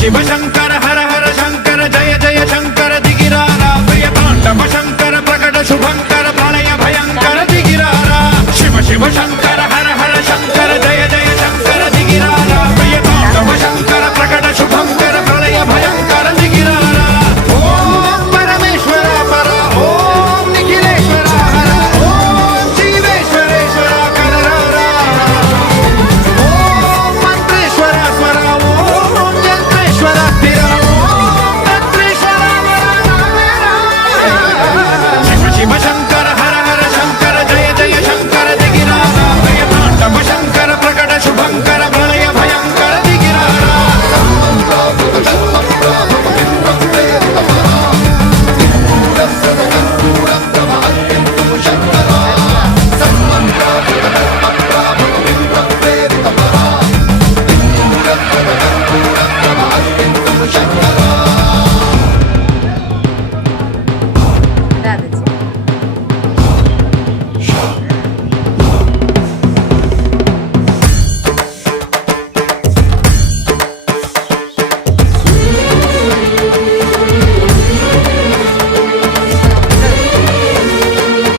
शिव शंकर हर हर शंकर जय जय शंकर दिगिरारा प्रिय तांडव शंकर प्रकट शुभंकर प्रलय भयंकर दिगिरारा शिव शिव शंकर